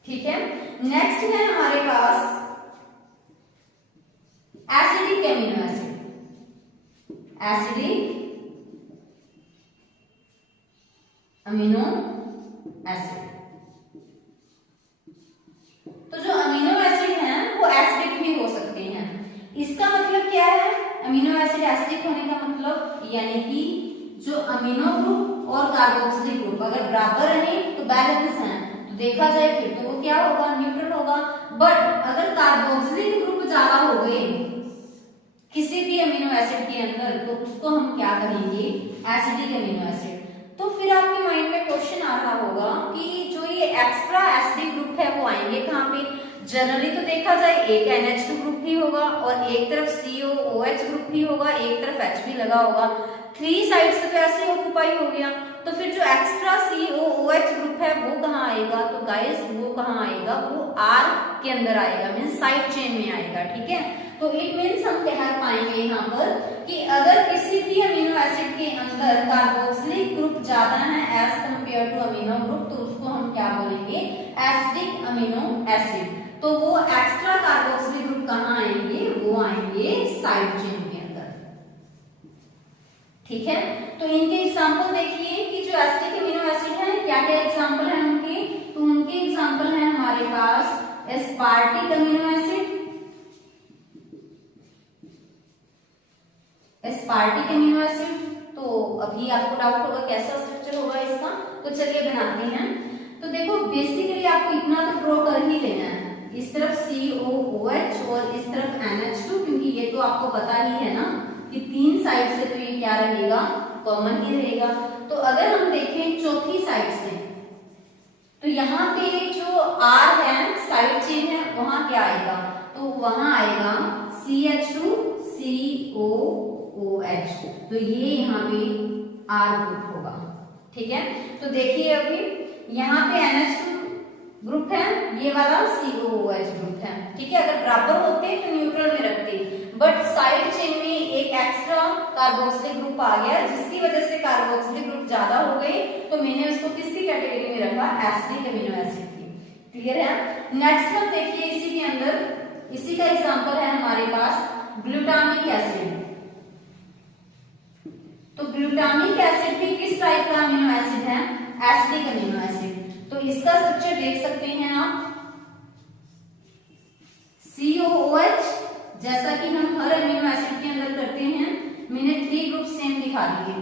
ठीक है, नेक्स्ट है हमारे पास acidic amino acid. Acidic amino acid, तो जो अमीनो एसिड हैं वो एसिडिक भी हो सकते हैं। इसका मतलब क्या है, अमीनो एसिड एसिडिक होने का मतलब यानी कि जो अमीनो ग्रुप और कार्बोक्सिलिक ग्रुप अगर बराबर रहे तो बैलेंस है, तो देखा जाए फिर तो वो क्या होगा, न्यूट्रल होगा। बट अगर कार्बोक्सिलिक ग्रुप ज्यादा हो गए किसी भी अमीनो एसिड के अंदर, तो उसको हम क्या कहेंगे, एसिडिक अमीनो एसिड। तो फिर आपके माइंड में क्वेश्चन आ रहा होगा कि जो ये एक्स्ट्रा एसिडिक ग्रुप है वो आएंगे कहाँ पे। जनरली तो देखा जाए एक NH2 ग्रुप भी होगा और एक तरफ COOH ग्रुप भी होगा, एक तरफ H भी लगा होगा, 3 साइड से तो ऐसे ऑक्यूपाई हो गया। तो फिर जो एक्स्ट्रा COOH ग्रुप है वो कहाँ आएगा, तो गाइस वो कहाँ आएगा, वो R के अंदर आएगा, मींस साइड चेन में आएगा। ठीक है, तो इट मीन्स हम कह पाएंगे यहाँ पर कि अगर किसी भी अमीनो एसिड के अंदर कार्बोक्सिलिक ग्रुप ज्यादा है as compare to amino group, तो उसको हम क्या बोलेंगे, एसिडिक अमीनो एसिड। तो वो एक्स्ट्रा कार्बोक्सिलिक ग्रुप कहाँ आएंगे, वो आएंगे साइड चेन के अंदर। ठीक है, तो इनके एग्जांपल देखिए कि जो एसिडिक अमीनो एसिड है क्या क्या एग्जांपल है उनके, तो उनके एग्जांपल है हमारे पास aspartic amino acid, aspartic amino acid. तो अभी आपको डाउट होगा कैसा स्ट्रक्चर होगा इसका, तो चलिए बनाते हैं। तो देखो बेसिकली आपको इतना तो ड्रॉ कर ही लेना है, इस तरफ COOH और इस तरफ NH2, क्योंकि ये तो आपको पता ही है ना कि तीन साइड से तो ये क्या रहेगा, कॉमन ही रहेगा। तो अगर हम देखें चौथी साइड से, तो यहाँ पे जो R है साइड चेन है, वहां क्या आएगा, तो वहां आएगा CH2 COOH, तो ये यहाँ पे R ग्रुप होगा। ठीक है, तो देखिए अभी यहाँ पे NH2 ग्रुप है, ये वाला COOH ग्रुप है। ठीक है, अगर बराबर होते तो न्यूट्रल में रखते, बट साइड चेन में एक एक्स्ट्रा कार्बोक्सिलिक ग्रुप आ गया, जिसकी वजह से कार्बोक्सिलिक ग्रुप ज्यादा हो गए, तो मैंने उसको किसकी कैटेगरी में रखा, एसिडिक अमीनो एसिड की। क्लियर है। नेक्स्ट वन देखिए, इसी के अंदर इसी का एग्जांपल है हमारे पास ग्लूटामिक एसिड। तो ग्लूटामिक एसिड भी किस टाइप का अमीनो एसिड है, एसिडिक अमीनो एसिड। तो इसका स्ट्रक्चर देख सकते हैं आप, COOH, जैसा कि हम हर अमीनो एसिड के अंदर करते हैं, मैंने 3 ग्रुप सेम दिखा दिए।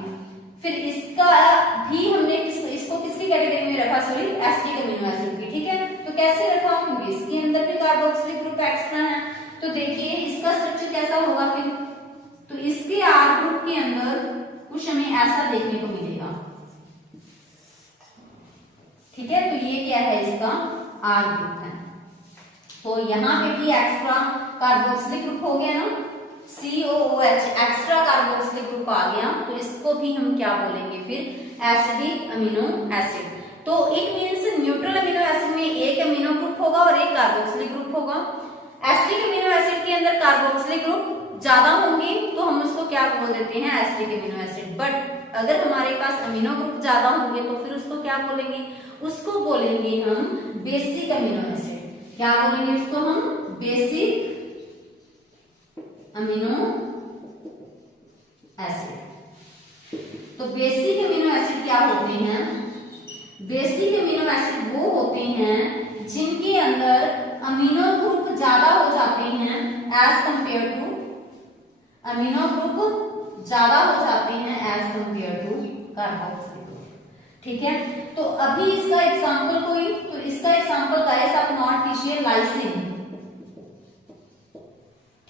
फिर इसका भी हमने इसको किसकी कैटेगरी में रखा, सॉरी एसिडिक अमीनो एसिड की। ठीक है, तो कैसे रखा, क्योंकि इसके अंदर भी कार्बोक्सिलिक ग्रुप एक्स्ट्रा है। तो देखिए इसका स्ट्रक्चर कैसा होगा फिर, तो इसके R ग्रुप के अंदर कुछ हमें ऐसा देखने को मिलेगा। ठीक है, तो ये क्या है, इसका R ग्रुप है। तो यहाँ पे भी एक्स्ट्रा कार्बोक्सिलिक ग्रुप हो गया ना, COOH एक्स्ट्रा कार्बोक्सिलिक ग्रुप आ गया, तो इसको भी हम क्या बोलेंगे फिर, एसिडिक अमीनो एसिड। तो it means neutral amino acid में एक अमीनो ग्रुप होगा और एक कार्बोक्सिलिक ग्रुप होगा। एसिडिक अमीनो एसिड के अंदर कार्बोक्सिलिक ग्रुप ज्यादा होंगे, तो हम उसको क्या बोल देते हैं, एसिडिक अमीनो एसिड। बट अगर हमारे पास अमीनो ग्रुप ज्यादा होंगे तो फिर उसको क्या बोलेंगे, उसको बोलेंगे हम बेसिक अमीनो एसिड। क्या बोलेंगे उसको हम, बेसिक अमीनो एसिड। तो बेसिक अमीनो एसिड क्या होते हैं, बेसिक अमीनो एसिड वो होते हैं जिनके अंदर अमीनो ग्रुप ज्यादा हो जाते हैं as compare to, amino group ज्यादा हो जाते हैं as compare to carboxylic group. ठीक है, तो अभी इसका एग्जांपल कोई, तो इसका एग्जांपल गाइस आप नॉट लीजिए लाइसिन।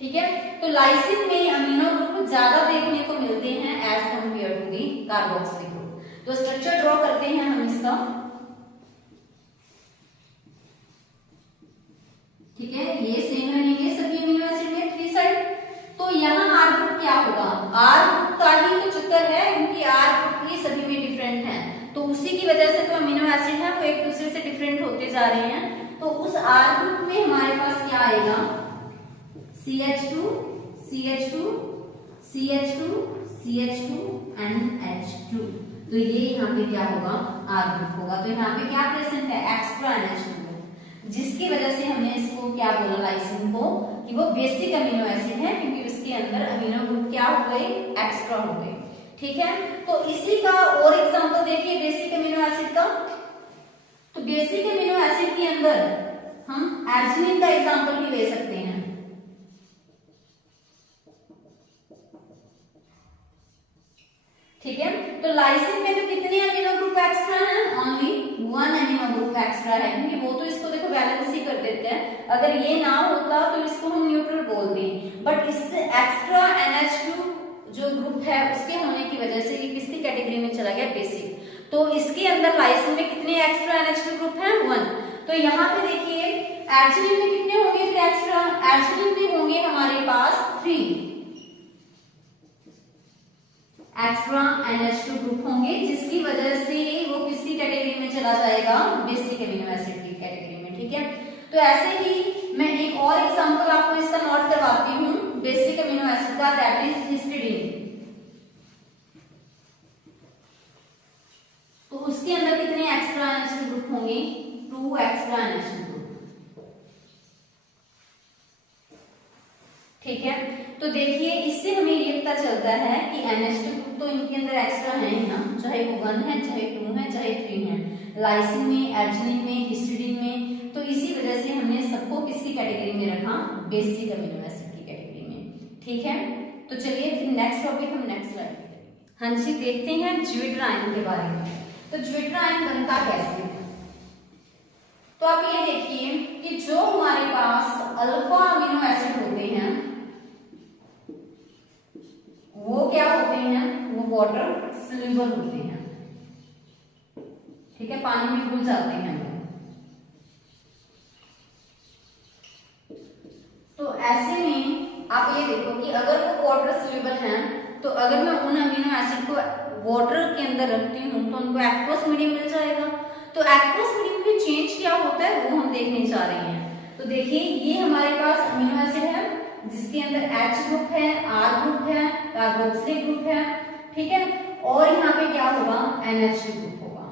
ठीक है, तो लाइसिन में अमीनो ग्रुप ज्यादा देखने को मिलते हैं as compare to the carboxylic group. तो स्ट्रक्चर ड्रॉ करते हैं हम इसका। ठीक है, ये सेम रहेंगे सभी अमीनो एसिड में 3 साइड। तो यहाँ R ग्रुप क्या होगा, R ग्रुप का ही तो चक्कर है, क्योंकि R ग्रुप ही सभी में डिफरेंट है, तो उसी की वजह से तो अमीनो एसिड है वो एक दूसरे से डिफरेंट होते जा रहे हैं। तो उस R ग्रुप में हमारे पास क्या आएगा, CH2 CH2 CH2 CH2 NH2। तो ये यहाँ पे क्या होगा, R ग्रुप होगा। तो यहाँ पे क्या प्रेजेंट है, एक्स्ट्रा NH2, जिसकी वजह से हमने इसको क्या बोला, लाइसिन को, कि वो बेसिक अमीनो एसिड है, क्योंकि उसके अंदर अमीनो ग्रुप क्या हो गए, एक्स्ट्रा हो गए। ठीक है, तो इसी का और एग्जांपल देखिए बेसिक अमीनो एसिड का। तो बेसिक अमीनो एसिड के अंदर हम एर्जिनिन का एग्जांपल भी ले सकते हैं। ठीक है, तो लाइसिन में तो कितने अमीनो ग्रुप एक्स्ट्रा हैं, ओनली 1 अमीनो ग्रुप एक्स्ट्रा है, क्योंकि वो तो इसको देखो बैलेंस ही कर देते हैं। अगर ये ना होता तो इसको हम न्यूट्रल बोलते, बट इससे एक्स्ट्रा NH2 जो ग्रुप है उसके होने की वजह से ये किसकी कैटेगरी में चला गया, बेसिक। तो इसके अंदर लाइसिन में कितने एक्स्ट्रा NH2 ग्रुप हैं, 1। तो यहाँ पे देखिए एर्जिनिन में कितने होंगे फिर एक्स्ट्रा, एर्जिनिन में होंगे हमारे पास 3 एक्स्ट्रा NH2 ग्रुप होंगे, जिसकी वजह से वो किसकी कैटेगरी में चला जाएगा, बेसिक अमीनो एसिड की कैटेगरी में। ठीक है, तो ऐसे ही मैं एक और एग्जांपल आपको इसका नोट करवाती हूँ। दूसरा दैट इज हिस्टिडीन, तो उसके अंदर कितने एक्स्ट्रा NH2 ग्रुप होंगे, 2 एक्स्ट्रा NH2 ग्रुप। ठीक है, तो देखिए इससे हमें ये पता चलता है कि NH2 ग्रुप तो इनके अंदर एक्स्ट्रा है ही ना, चाहे वो 1 है, चाहे 2 है, चाहे 3 है, लाइसिन में, एर्जिनिन में, हिस्टिडीन में। तो इसी वजह से हमने सबको किसकी कैटेगरी में रखा, बेसिक अमीनो एसिड की कैटेगरी में। ठीक है, तो चलिए फिर नेक्स्ट टॉपिक हम नेक्स्ट स्लाइड पे करेंगे। हाँ जी, देखते हैं ज्विट्राइन के बारे में। तो ज्विट्राइन बनता कैसे है, तो आप ये देखिए कि जो हमारे पास अल्फा अमीनो एसिड होते हैं वो क्या होते हैं, वो वाटर सोल्यूबल होते हैं। ठीक है, पानी में घुल जाते हैं वो। तो ऐसे में आप ये देखो कि अगर वो वाटर सोल्यूबल हैं, तो अगर मैं उन अमीनो एसिड को वाटर के अंदर रखती हूँ तो उनको एक्वस मीडियम मिल जाएगा। तो एक्वस मीडियम में चेंज क्या होता है वो हम देखने जा रहे हैं। तो देखिए ये हमारे पास अमीनो एसिड है जिसके अंदर H ग्रुप है, R ग्रुप है, कार्बोक्सिलिक ग्रुप है। ठीक है, और यहाँ पे क्या होगा, NH2 ग्रुप होगा।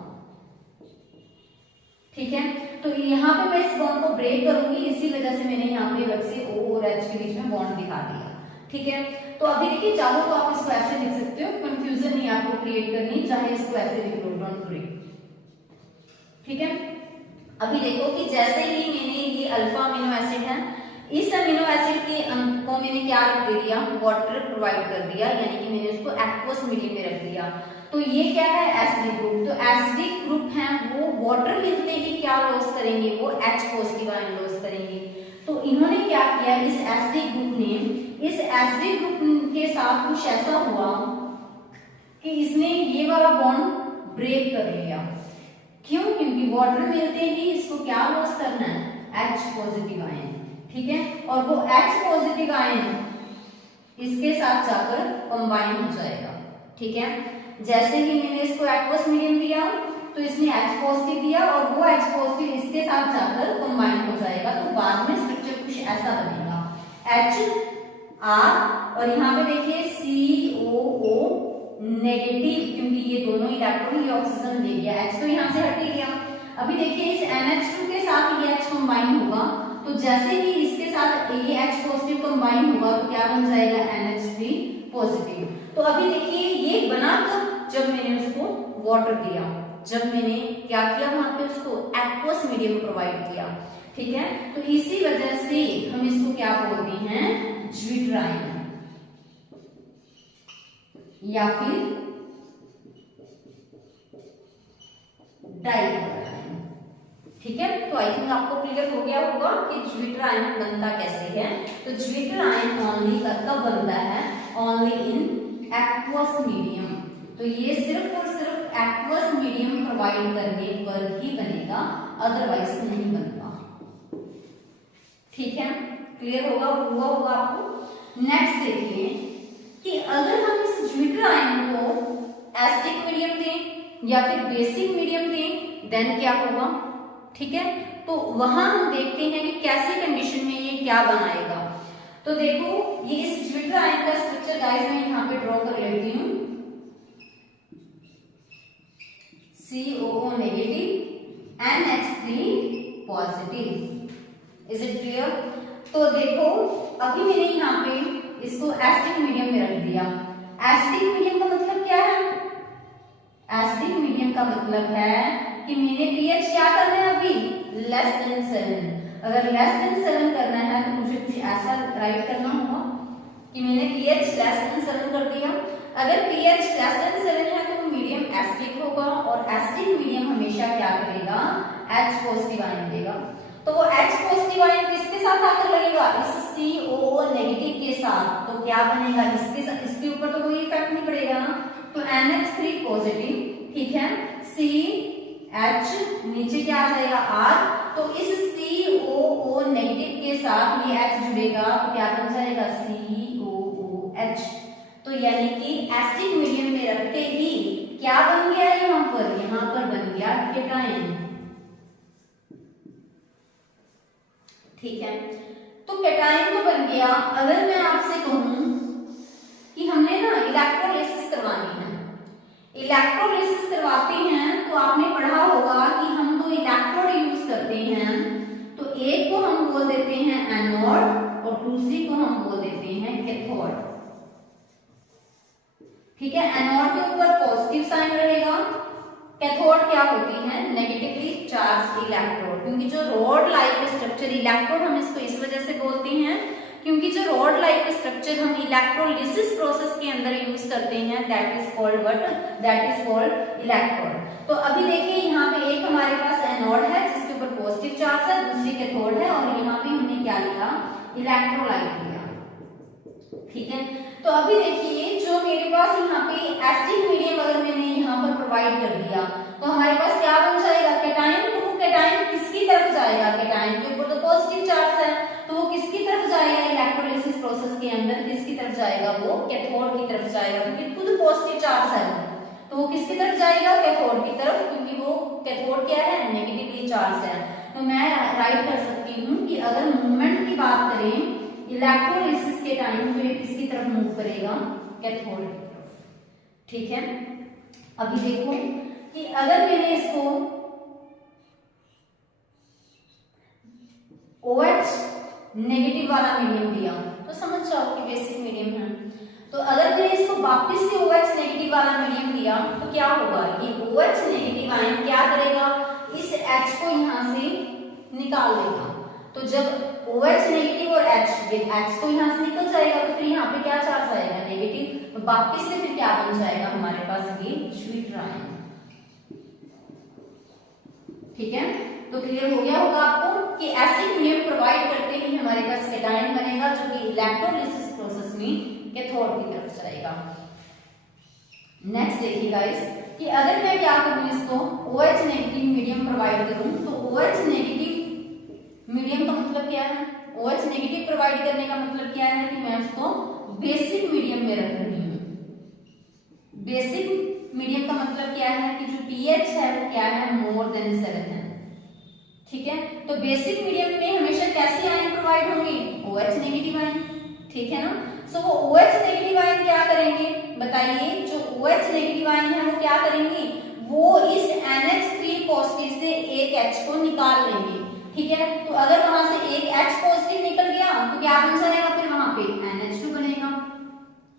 ठीक है, तो यहाँ पे मैं इस बॉन्ड को ब्रेक करूंगी, इसी वजह से मैंने यहाँ पे अलग से O और H के बीच में बॉन्ड दिखा दिया। ठीक है, तो अभी देखिए चाहो तो आप इसको ऐसे लिख सकते हो, कंफ्यूजन नहीं आपको क्रिएट करनी, चाहे इसको ऐसे लिख लो, डोंट वरी। ठीक है, अभी देखो कि जैसे ही मैंने ये अल्फा अमीनो एसिड है, इस अमीनो एसिड के को मैंने क्या रख दिया, वाटर प्रोवाइड कर दिया, यानी कि मैंने उसको एक्वस मीडियम में रख दिया। तो ये क्या है, एसिडिक ग्रुप। तो एसिडिक ग्रुप है वो वाटर मिलते ही क्या लॉस करेंगे, वो H पॉजिटिव आयन लॉस करेंगे। तो इन्होंने क्या किया, इस एसिडिक ग्रुप ने, इस एसिडिक ग्रुप के साथ कुछ ऐसा हुआ कि इसने ये वाला बॉन्ड ब्रेक कर लिया। क्यों, क्योंकि वाटर मिलते ही इसको क्या लॉस करना है, H पॉजिटिव आयन। ठीक है, और वो H पॉजिटिव आयन इसके साथ जाकर कंबाइन हो जाएगा। ठीक है, जैसे ही मैंने इसको एक्वस मीडियम दिया तो इसने H पॉजिटिव दिया और वो H पॉजिटिव इसके साथ जाकर कंबाइन हो जाएगा। तो बाद में स्ट्रक्चर कुछ ऐसा बनेगा, HR और यहाँ पे देखिए COO नेगेटिव, क्योंकि ये दोनों इलेक्ट्रॉन ये ऑक्सीजन ले गया, H तो यहाँ से हट ही गया। अभी देखिए इस NH2 के साथ ये H कंबाइन होगा, तो जैसे ही इसके साथ ये H पॉजिटिव कंबाइन होगा तो क्या बन जाएगा, NH3 पॉजिटिव। तो अभी देखिए ये बना कब, जब मैंने उसको वाटर दिया, जब मैंने क्या किया, वहां पे उसको एक्वस मीडियम प्रोवाइड किया। ठीक है, तो इसी वजह से हम इसको क्या बोलते हैं, ज्विट्राइन या फिर डाइक्लोराइन। ठीक है, तो आई थिंक आपको क्लियर हो गया होगा कि ज्विट्राइन बनता कैसे है। तो ज्विट्राइन ओनली कब बनता है, ओनली इन एक्वस मीडियम। तो ये सिर्फ और सिर्फ एक्वस मीडियम प्रोवाइड करने पर ही बनेगा, अदरवाइज नहीं बनता। ठीक है, क्लियर हुआ होगा आपको। नेक्स्ट देखिए कि अगर हम इस ज्विट्राइन को एसिडिक मीडियम दें या फिर बेसिक मीडियम दें, देन क्या होगा। ठीक है, तो वहां हम देखते हैं कि कैसी कंडीशन में ये क्या बनाएगा। तो देखो ये इस ज्विट्राइन का स्ट्रक्चर गाइस मैं यहाँ पे ड्रॉ कर लेती हूँ, COO negative NH3 positive. Is it clear. तो देखो अभी मैंने यहाँ पे इसको एसिडिक मीडियम में रख दिया। एसिडिक मीडियम का मतलब क्या है, एसिडिक मीडियम का मतलब है कि मैंने pH क्या करना है अभी, लेस देन 7। अगर लेस देन 7 करना है तो मुझे कुछ ऐसा राइट करना होगा कि मैंने pH लेस देन 7 कर दिया। अगर pH लेस देन 7 है तो मीडियम एसिडिक होगा और एसिडिक मीडियम हमेशा क्या करेगा, H पॉजिटिव आयन देगा। तो वो H पॉजिटिव आयन किसके साथ आकर लगेगा, इस COO नेगेटिव के साथ। तो क्या बनेगा, इसके ऊपर तो कोई इफेक्ट नहीं पड़ेगा ना, तो NH3 पॉजिटिव। ठीक है, CH नीचे क्या आ जाएगा R, तो इस COO नेगेटिव के साथ ये H जुड़ेगा तो क्या बन जाएगा, COOH। तो यानी कि एसिडिक मीडियम में रखते ही क्या बन गया, यहाँ पर बन गया केटायन। ठीक है, तो केटायन तो बन गया। अगर मैं आपसे कहूं इलेक्ट्रोलिसिस करवाते हैं तो आपने पढ़ा होगा कि हम दो इलेक्ट्रोड यूज करते हैं, तो एक को हम बोल देते हैं एनोड और दूसरी को हम बोल देते हैं कैथोड। ठीक है, एनोड के ऊपर पॉजिटिव साइन रहेगा, कैथोड क्या होती है नेगेटिवली चार्ज इलेक्ट्रोड। क्योंकि जो रॉड लाइक स्ट्रक्चर, इलेक्ट्रोड हम इसको इस वजह से बोलते हैं क्योंकि जो रॉड लाइक स्ट्रक्चर हम इलेक्ट्रोलिसिस प्रोसेस के अंदर यूज करते हैं that is called what, that is called electrode. तो अभी देखिए यहाँ पे एक हमारे पास एनोड है जिसके ऊपर पॉजिटिव चार्ज है, दूसरी कैथोड है और यहाँ पे हमने क्या लिखा इलेक्ट्रोलाइट लिया। ठीक है, तो अभी देखिए जो मेरे पास यहाँ पे एसिडिक मीडियम अगर मैंने यहाँ पर प्रोवाइड कर दिया तो हमारे पास क्या बन जाएगा कैटायन। तो वो कैटायन किसकी तरफ जाएगा, कैटायन के ऊपर तो पॉजिटिव चार्ज है तो वो किसकी तरफ जाएगा इलेक्ट्रोलिसिस प्रोसेस के अंदर, किसकी तरफ जाएगा वो कैथोड की तरफ जाएगा क्योंकि खुद पॉजिटिव चार्ज है तो वो किसकी तरफ जाएगा कैथोड की तरफ, क्योंकि वो कैथोड क्या है नेगेटिवली चार्ज है। तो मैं राइट कर सकती हूँ कि अगर मूवमेंट की बात करें इलेक्ट्रोलिसिस के टाइम तो ये किसकी तरफ मूव करेगा कैथोड की तरफ। ठीक है, अभी देखो कि अगर मैंने इसको OH नेगेटिव वाला मीडियम दिया तो समझ जाओ कि बेसिक मीडियम है। तो अगर मैंने इसको वापस से OH नेगेटिव वाला मीडियम दिया तो क्या होगा, ये OH नेगेटिव आयन क्या करेगा इस H को यहाँ से निकाल देगा। तो जब OH नेगेटिव और H को यहाँ से निकल जाएगा तो फिर यहाँ पे क्या चार्ज आएगा नेगेटिव, तो वापस से फिर क्या बन जाएगा हमारे पास ये ज्विटर आयन। ठीक है, तो क्लियर हो गया होगा आपको कि एसिड मीडियम प्रोवाइड करते ही हमारे पास कैटायन बनेगा जो कि इलेक्ट्रोलिसिस प्रोसेस में कैथोड की तरफ जाएगा। नेक्स्ट देखिए गाइस कि अगर मैं क्या करूं इसको OH नेगेटिव मीडियम प्रोवाइड करूं तो OH नेगेटिव मीडियम का मतलब क्या है, OH नेगेटिव प्रोवाइड करने का मतलब क्या है कि मैं उसको बेसिक मीडियम में रख रही हूँ। बेसिक मीडियम का मतलब क्या है कि जो pH है वो क्या है मोर देन 7 है। ठीक है, तो बेसिक मीडियम में हमेशा कैसे आयन प्रोवाइड होंगे OH नेगेटिव आयन। ठीक है ना, सो वो OH नेगेटिव आयन क्या करेंगे बताइए, जो OH नेगेटिव आयन है वो क्या करेंगे, वो इस NH3 पॉजिटिव से एक H को निकाल लेंगे। ठीक है, तो अगर वहां से एक H पॉजिटिव निकल गया तो क्या बन जाएगा फिर वहां पे NH2 बनेगा।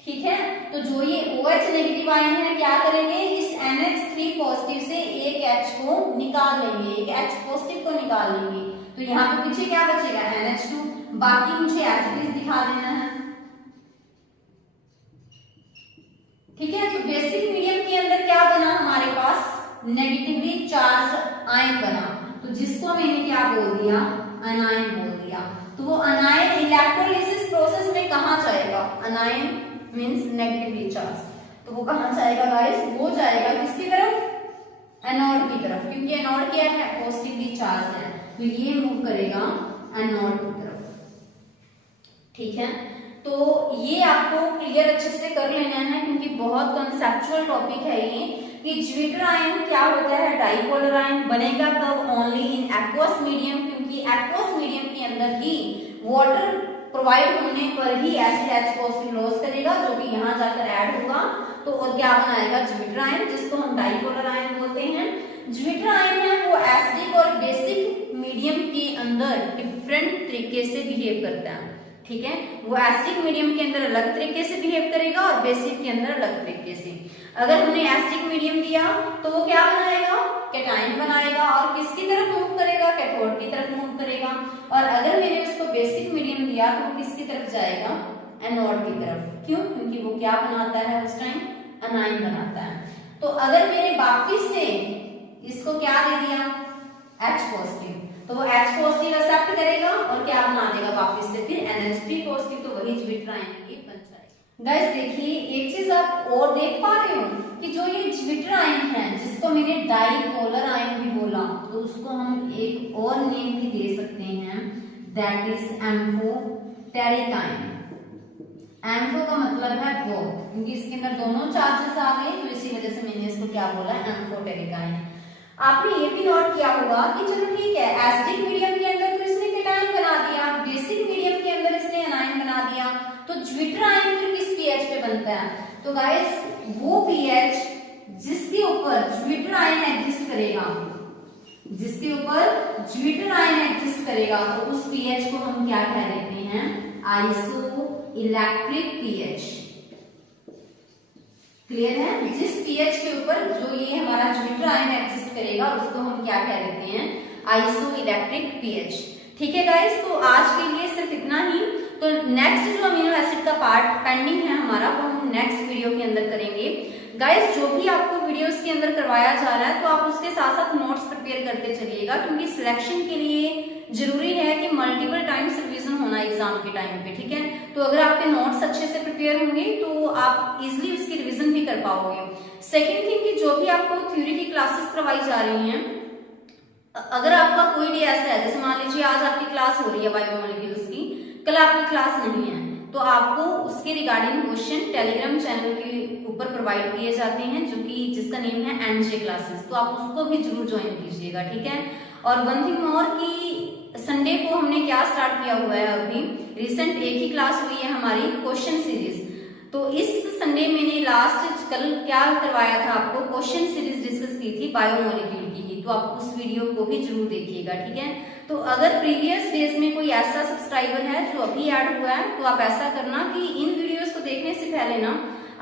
ठीक है, तो जो ये OH नेगेटिव आयन है क्या करेंगे इस NH3 पॉजिटिव से एक H को निकाल लेंगे, एक H पॉजिटिव को निकाल लेंगे। तो यहाँ पे पीछे क्या बचेगा NH2, बाकी मुझे एसिड दिखा देना है। ठीक है, तो बेसिक मीडियम के अंदर क्या बना हमारे पास नेगेटिवली चार्ज आयन बना, तो जिसको मैंने क्या बोल दिया अनायन बोल दिया। तो वो अनायन इलेक्ट्रोलिसिस प्रोसेस में कहाँ जाएगा, अनायन मींस नेगेटिवली चार्ज, तो वो कहाँ जाएगा गाइस, वो जाएगा किसकी तरफ एनोड की तरफ, क्योंकि एनोड क्या है पॉजिटिवली चार्ज है तो ये मूव करेगा एनोड की तरफ। ठीक है, तो ये आपको क्लियर अच्छे से कर लेना है क्योंकि बहुत कंसेप्चुअल टॉपिक है ये कि ज्विटर आयन क्या होता है, डाइपोलर आयन बनेगा कब, ओनली इन एक्वस मीडियम, क्योंकि एक्वस मीडियम के अंदर ही वाटर प्रोवाइड होने पर ही एसिड H पॉजिटिव लॉस करेगा जो कि यहाँ जाकर ऐड होगा तो और क्या बनाएगा ज्विटर आयन, जिसको हम डाइपोलर आयन बोलते हैं। ज्विटर आयन है वो एसिडिक और बेसिक मीडियम के अंदर डिफरेंट तरीके से बिहेव करता है। ठीक है, वो एसिडिक मीडियम के अंदर अलग तरीके से बिहेव करेगा और बेसिक के अंदर अलग तरीके से। अगर हमने एसिडिक मीडियम दिया तो वो क्या बनाएगा कैटायन बनाएगा और किसकी तरफ मूव करेगा कैथोड की तरफ मूव करेगा। और अगर मैंने उसको बेसिक मीडियम दिया तो वो किसकी तरफ जाएगा एनोड की तरफ। क्यों, क्योंकि वो क्या बनाता है उस टाइम अनायन बनाता है। तो अगर मैंने वापिस से इसको क्या दे दिया H पॉजिटिव तो वो H पॉजिटिव एक्सेप्ट करेगा और क्या बना देगा वापस से फिर NH3 पॉजिटिव, तो वही ज्विटर आयन ये बन जाएगा। गाइस देखिए एक चीज आप और देख पा रहे हो कि जो ये ज्विटर आयन है जिसको मैंने डाइपोलर आयन भी बोला तो उसको हम एक और नेम भी दे सकते हैं that is amphoteric ion. Ampho का मतलब है बोथ, क्योंकि इसके अंदर दोनों चार्जेस आ गए तो इसी वजह से मैंने इसको क्या बोला एम्फोटेरिक आयन। आपने ये भी नोट किया होगा कि चलो ठीक है एसिडिक मीडियम के अंदर तो इसने कैटायन बना दिया, बेसिक मीडियम के अंदर इसने अनायन बना दिया, तो ज्विटर आयन फिर किस पीएच पे बनता है, तो गाइस वो पीएच जिसके ऊपर ज्विटर आयन एग्जिस्ट करेगा, जिसके ऊपर ज्विटर आयन एग्जिस्ट करेगा, तो उस पीएच को हम क्या कह देते हैं, आइसो इलेक्ट्रिक पीएच। क्लियर है? जिस पीएच के ऊपर जो ये हमारा ज्विटर आयन एग्जिस्ट करेगा उसको हम क्या कह देते हैं, आइसो इलेक्ट्रिक पीएच। ठीक है गाइस, तो आज के लिए सिर्फ इतना ही। तो नेक्स्ट जो अमीनो एसिड का पार्ट पेंडिंग है हमारा, वो हम नेक्स्ट वीडियो के अंदर करेंगे। गाइस, जो भी आपको वीडियोस के अंदर करवाया जा रहा है तो आप उसके साथ साथ नोट्स प्रिपेयर करते चलिएगा, क्योंकि सिलेक्शन के लिए जरूरी है कि मल्टीपल टाइम्स रिवीजन होना एग्जाम के टाइम पे। ठीक है, तो अगर आपके नोट्स अच्छे से प्रिपेयर होंगे तो आप इजिली उसकी रिवीजन भी कर पाओगे। सेकेंड थिंग कि जो भी आपको थ्योरी की क्लासेस करवाई जा रही हैं, अगर आपका कोई डे ऐसा है, जैसे मान लीजिए आज आपकी क्लास हो रही है बायोमोलिक्यूल्स की, कल आपकी क्लास नहीं है, तो आपको उसके रिगार्डिंग क्वेश्चन टेलीग्राम चैनल के ऊपर प्रोवाइड किए जाते हैं, जो कि जिसका नेम है एनजे क्लासेस, तो आप उसको भी जरूर ज्वाइन कीजिएगा। ठीक है, और वन थिंग मोर कि संडे को हमने क्या स्टार्ट किया हुआ है, अभी रिसेंट एक ही क्लास हुई है हमारी क्वेश्चन सीरीज। तो इस संडे मैंने लास्ट कल क्या करवाया था आपको, क्वेश्चन सीरीज डिस्कस की थी बायोमोलिक्यूल की ही, तो आप उस वीडियो को भी जरूर देखिएगा। ठीक है, तो अगर प्रीवियस डेज में कोई ऐसा सब्सक्राइबर है जो अभी ऐड हुआ है, तो आप ऐसा करना कि इन वीडियोस को देखने से पहले ना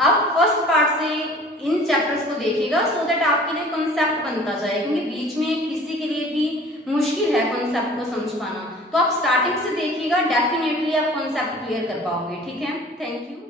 आप फर्स्ट पार्ट से इन चैप्टर्स को देखिएगा, सो दैट आपके लिए कॉन्सेप्ट बनता जाए, क्योंकि बीच में किसी के लिए भी मुश्किल है कॉन्सेप्ट को समझ पाना। तो आप स्टार्टिंग से देखिएगा, डेफिनेटली आप कॉन्सेप्ट क्लियर कर पाओगे। ठीक है, थैंक यू।